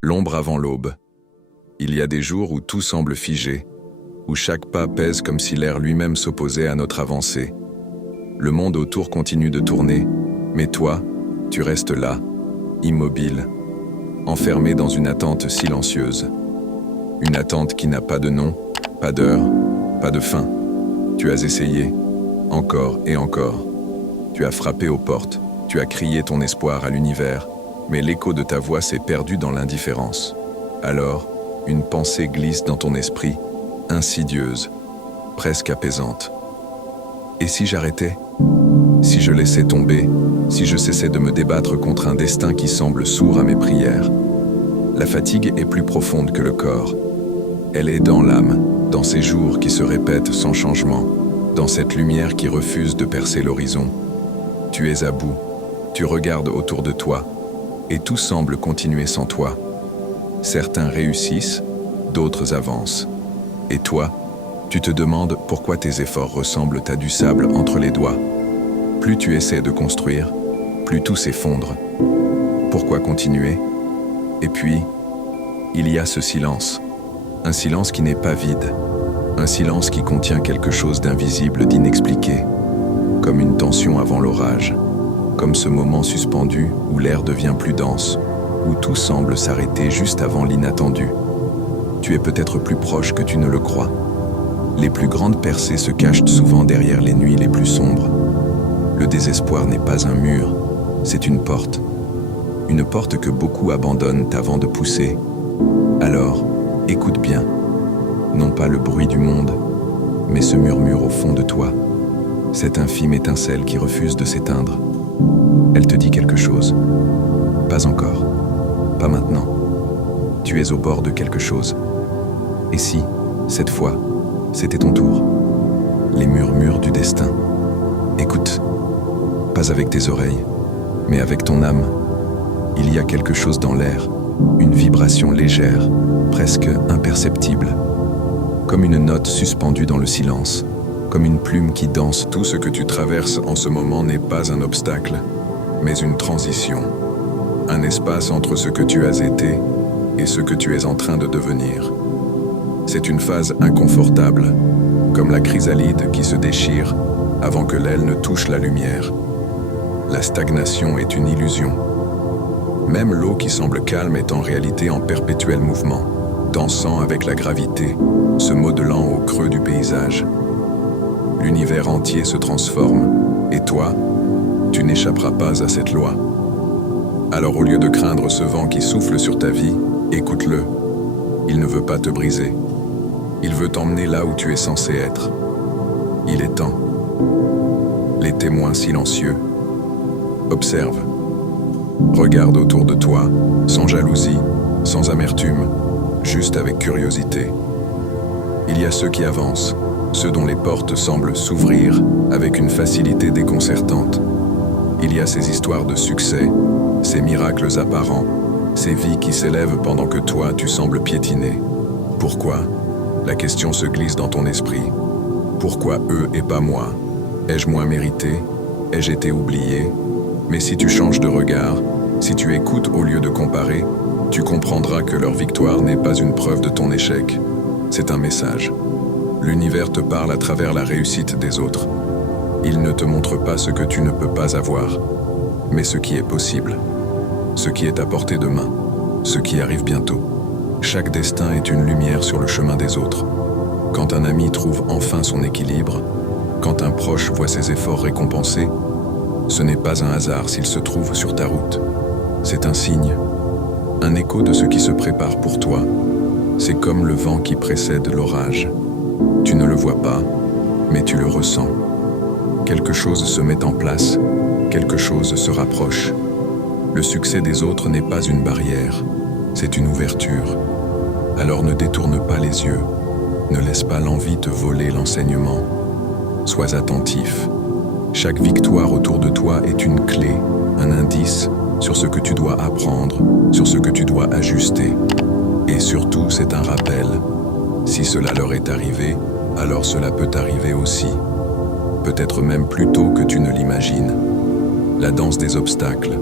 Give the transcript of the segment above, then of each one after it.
L'ombre avant l'aube. Il y a des jours où tout semble figé, où chaque pas pèse comme si l'air lui-même s'opposait à notre avancée. Le monde autour continue de tourner, mais toi, tu restes là, immobile, enfermé dans une attente silencieuse. Une attente qui n'a pas de nom, pas d'heure, pas de fin. Tu as essayé, encore et encore. Tu as frappé aux portes, tu as crié ton espoir à l'univers, mais l'écho de ta voix s'est perdu dans l'indifférence. Alors, une pensée glisse dans ton esprit, insidieuse, presque apaisante. Et si j'arrêtais ? Si je laissais tomber, si je cessais de me débattre contre un destin qui semble sourd à mes prières? La fatigue est plus profonde que le corps. Elle est dans l'âme, dans ces jours qui se répètent sans changement, dans cette lumière qui refuse de percer l'horizon. Tu es à bout, tu regardes autour de toi, et tout semble continuer sans toi. Certains réussissent, d'autres avancent. Et toi, tu te demandes pourquoi tes efforts ressemblent à du sable entre les doigts. Plus tu essaies de construire, plus tout s'effondre. Pourquoi continuer? Et puis, il y a ce silence. Un silence qui n'est pas vide. Un silence qui contient quelque chose d'invisible, d'inexpliqué. Comme une tension avant l'orage. Comme ce moment suspendu où l'air devient plus dense, où tout semble s'arrêter juste avant l'inattendu. Tu es peut-être plus proche que tu ne le crois. Les plus grandes percées se cachent souvent derrière les nuits les plus sombres. Le désespoir n'est pas un mur, c'est une porte. Une porte que beaucoup abandonnent avant de pousser. Alors, écoute bien. Non pas le bruit du monde, mais ce murmure au fond de toi. Cette infime étincelle qui refuse de s'éteindre. Elle te dit quelque chose. Pas encore. Pas maintenant. Tu es au bord de quelque chose. Et si, cette fois, c'était ton tour? Les murmures du destin. Écoute. Pas avec tes oreilles, mais avec ton âme. Il y a quelque chose dans l'air, une vibration légère, presque imperceptible. Comme une note suspendue dans le silence, comme une plume qui danse. Tout ce que tu traverses en ce moment n'est pas un obstacle, mais une transition. Un espace entre ce que tu as été et ce que tu es en train de devenir. C'est une phase inconfortable, comme la chrysalide qui se déchire avant que l'aile ne touche la lumière. La stagnation est une illusion. Même l'eau qui semble calme est en réalité en perpétuel mouvement, dansant avec la gravité, se modelant au creux du paysage. L'univers entier se transforme, et toi, tu n'échapperas pas à cette loi. Alors au lieu de craindre ce vent qui souffle sur ta vie, écoute-le. Il ne veut pas te briser. Il veut t'emmener là où tu es censé être. Il est temps. Les témoins silencieux. Observe. Regarde autour de toi, sans jalousie, sans amertume, juste avec curiosité. Il y a ceux qui avancent, ceux dont les portes semblent s'ouvrir avec une facilité déconcertante. Il y a ces histoires de succès, ces miracles apparents, ces vies qui s'élèvent pendant que toi, tu sembles piétiner. Pourquoi? La question se glisse dans ton esprit. Pourquoi eux et pas moi? Ai-je moins mérité? Ai-je été oublié? Mais si tu changes de regard, si tu écoutes au lieu de comparer, tu comprendras que leur victoire n'est pas une preuve de ton échec. C'est un message. L'univers te parle à travers la réussite des autres. Il ne te montre pas ce que tu ne peux pas avoir, mais ce qui est possible, ce qui est à portée de main, ce qui arrive bientôt. Chaque destin est une lumière sur le chemin des autres. Quand un ami trouve enfin son équilibre, quand un proche voit ses efforts récompensés, ce n'est pas un hasard s'il se trouve sur ta route. C'est un signe, un écho de ce qui se prépare pour toi. C'est comme le vent qui précède l'orage. Tu ne le vois pas, mais tu le ressens. Quelque chose se met en place, quelque chose se rapproche. Le succès des autres n'est pas une barrière, c'est une ouverture. Alors ne détourne pas les yeux, ne laisse pas l'envie te voler l'enseignement. Sois attentif. Chaque victoire autour de toi est une clé, un indice sur ce que tu dois apprendre, sur ce que tu dois ajuster. Et surtout, c'est un rappel. Si cela leur est arrivé, alors cela peut t'arriver aussi. Peut-être même plus tôt que tu ne l'imagines. La danse des obstacles.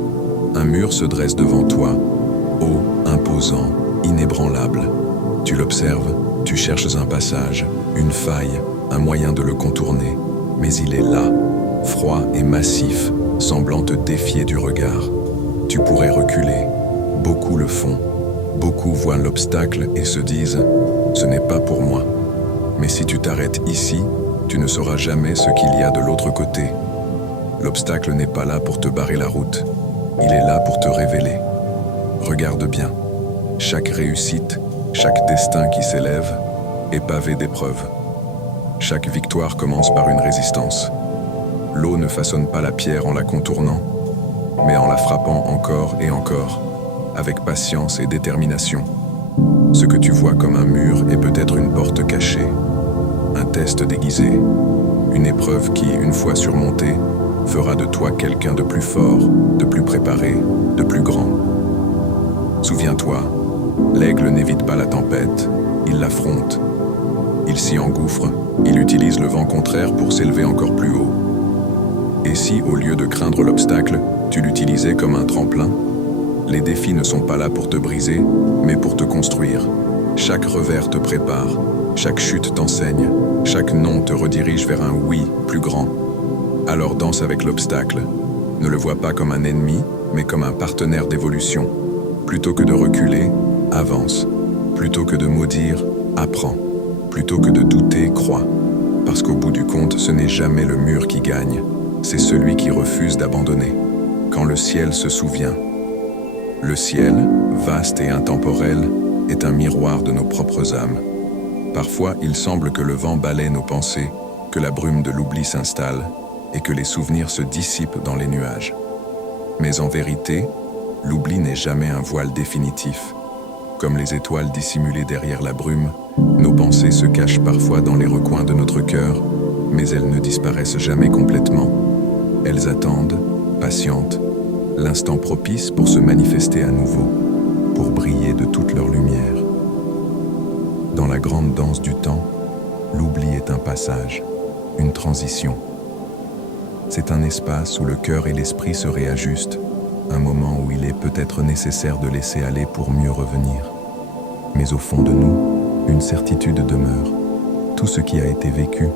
Un mur se dresse devant toi. haut, imposant, inébranlable. Tu l'observes, tu cherches un passage, une faille, un moyen de le contourner, mais il est là, froid et massif, semblant te défier du regard. Tu pourrais reculer, beaucoup le font, beaucoup voient l'obstacle et se disent « ce n'est pas pour moi ». Mais si tu t'arrêtes ici, tu ne sauras jamais ce qu'il y a de l'autre côté. L'obstacle n'est pas là pour te barrer la route, il est là pour te révéler. Regarde bien, chaque réussite, chaque destin qui s'élève est pavé d'épreuves. Chaque victoire commence par une résistance. L'eau ne façonne pas la pierre en la contournant, mais en la frappant encore et encore, avec patience et détermination. Ce que tu vois comme un mur est peut-être une porte cachée, un test déguisé, une épreuve qui, une fois surmontée, fera de toi quelqu'un de plus fort, de plus préparé, de plus grand. Souviens-toi, l'aigle n'évite pas la tempête, il l'affronte. Il s'y engouffre, il utilise le vent contraire pour s'élever encore plus haut. Et si, au lieu de craindre l'obstacle, tu l'utilisais comme un tremplin? Les défis ne sont pas là pour te briser, mais pour te construire. Chaque revers te prépare, chaque chute t'enseigne, chaque non te redirige vers un oui plus grand. Alors danse avec l'obstacle. Ne le vois pas comme un ennemi, mais comme un partenaire d'évolution. Plutôt que de reculer, avance. Plutôt que de maudire, apprends. Plutôt que de douter, crois. Parce qu'au bout du compte, ce n'est jamais le mur qui gagne, c'est celui qui refuse d'abandonner. Quand le ciel se souvient. Le ciel, vaste et intemporel, est un miroir de nos propres âmes. Parfois, il semble que le vent balaie nos pensées, que la brume de l'oubli s'installe et que les souvenirs se dissipent dans les nuages. Mais en vérité, l'oubli n'est jamais un voile définitif. Comme les étoiles dissimulées derrière la brume, nos pensées se cachent parfois dans les recoins de notre cœur, mais elles ne disparaissent jamais complètement. Elles attendent, patientes, l'instant propice pour se manifester à nouveau, pour briller de toute leur lumière. Dans la grande danse du temps, l'oubli est un passage, une transition. C'est un espace où le cœur et l'esprit se réajustent, un moment où il est peut-être nécessaire de laisser aller pour mieux revenir. Mais au fond de nous, une certitude demeure. Tout ce qui a été vécu,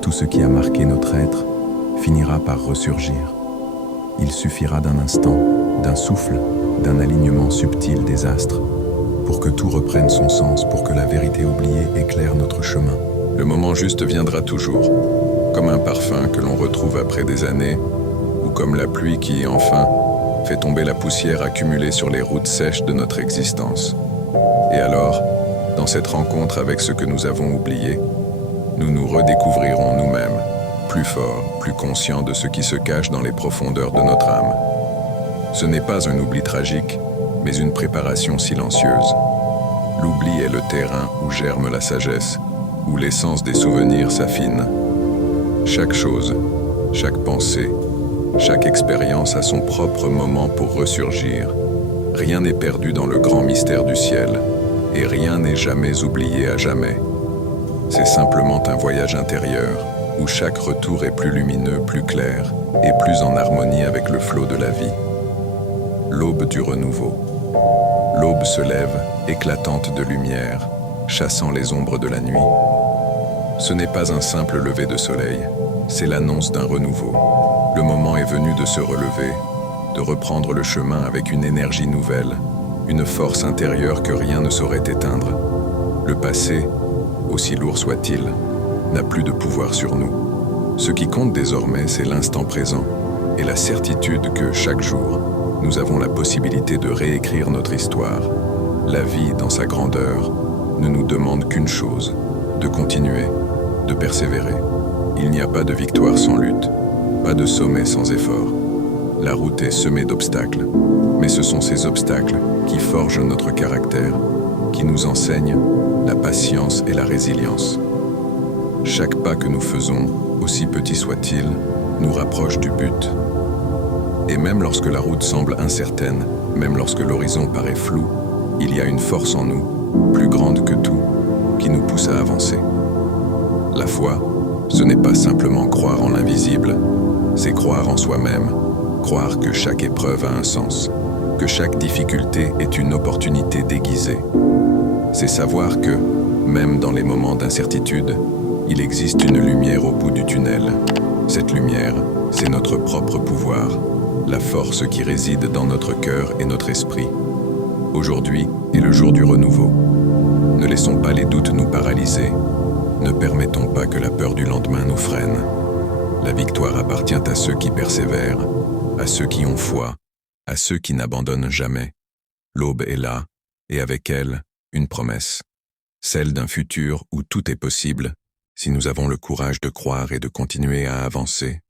tout ce qui a marqué notre être, finira par ressurgir. Il suffira d'un instant, d'un souffle, d'un alignement subtil des astres, pour que tout reprenne son sens, pour que la vérité oubliée éclaire notre chemin. Le moment juste viendra toujours, comme un parfum que l'on retrouve après des années, ou comme la pluie qui, enfin, fait tomber la poussière accumulée sur les routes sèches de notre existence. Et alors, dans cette rencontre avec ce que nous avons oublié, nous nous redécouvrirons nous-mêmes, plus forts, plus conscients de ce qui se cache dans les profondeurs de notre âme. Ce n'est pas un oubli tragique, mais une préparation silencieuse. L'oubli est le terrain où germe la sagesse, où l'essence des souvenirs s'affine. Chaque chose, chaque pensée, chaque expérience a son propre moment pour ressurgir. Rien n'est perdu dans le grand mystère du ciel, et rien n'est jamais oublié à jamais. C'est simplement un voyage intérieur, où chaque retour est plus lumineux, plus clair, et plus en harmonie avec le flot de la vie. L'aube du renouveau. L'aube se lève, éclatante de lumière, chassant les ombres de la nuit. Ce n'est pas un simple lever de soleil, c'est l'annonce d'un renouveau. Le moment est venu de se relever, de reprendre le chemin avec une énergie nouvelle, une force intérieure que rien ne saurait éteindre. Le passé, aussi lourd soit-il, n'a plus de pouvoir sur nous. Ce qui compte désormais, c'est l'instant présent et la certitude que chaque jour, nous avons la possibilité de réécrire notre histoire. La vie, dans sa grandeur, ne nous demande qu'une chose, de continuer, de persévérer. Il n'y a pas de victoire sans lutte, pas de sommet sans effort. La route est semée d'obstacles, mais ce sont ces obstacles qui forgent notre caractère, qui nous enseignent la patience et la résilience. Chaque pas que nous faisons, aussi petit soit-il, nous rapproche du but. Et même lorsque la route semble incertaine, même lorsque l'horizon paraît flou, il y a une force en nous, plus grande que tout, qui nous pousse à avancer. La foi, ce n'est pas simplement croire en l'invisible, c'est croire en soi-même, croire que chaque épreuve a un sens, que chaque difficulté est une opportunité déguisée. C'est savoir que, même dans les moments d'incertitude, il existe une lumière au bout du tunnel. Cette lumière, c'est notre propre pouvoir, la force qui réside dans notre cœur et notre esprit. Aujourd'hui est le jour du renouveau. Ne laissons pas les doutes nous paralyser. Ne permettons pas que la peur du lendemain nous freine. La victoire appartient à ceux qui persévèrent, à ceux qui ont foi, à ceux qui n'abandonnent jamais. L'aube est là, et avec elle, une promesse. Celle d'un futur où tout est possible, si nous avons le courage de croire et de continuer à avancer.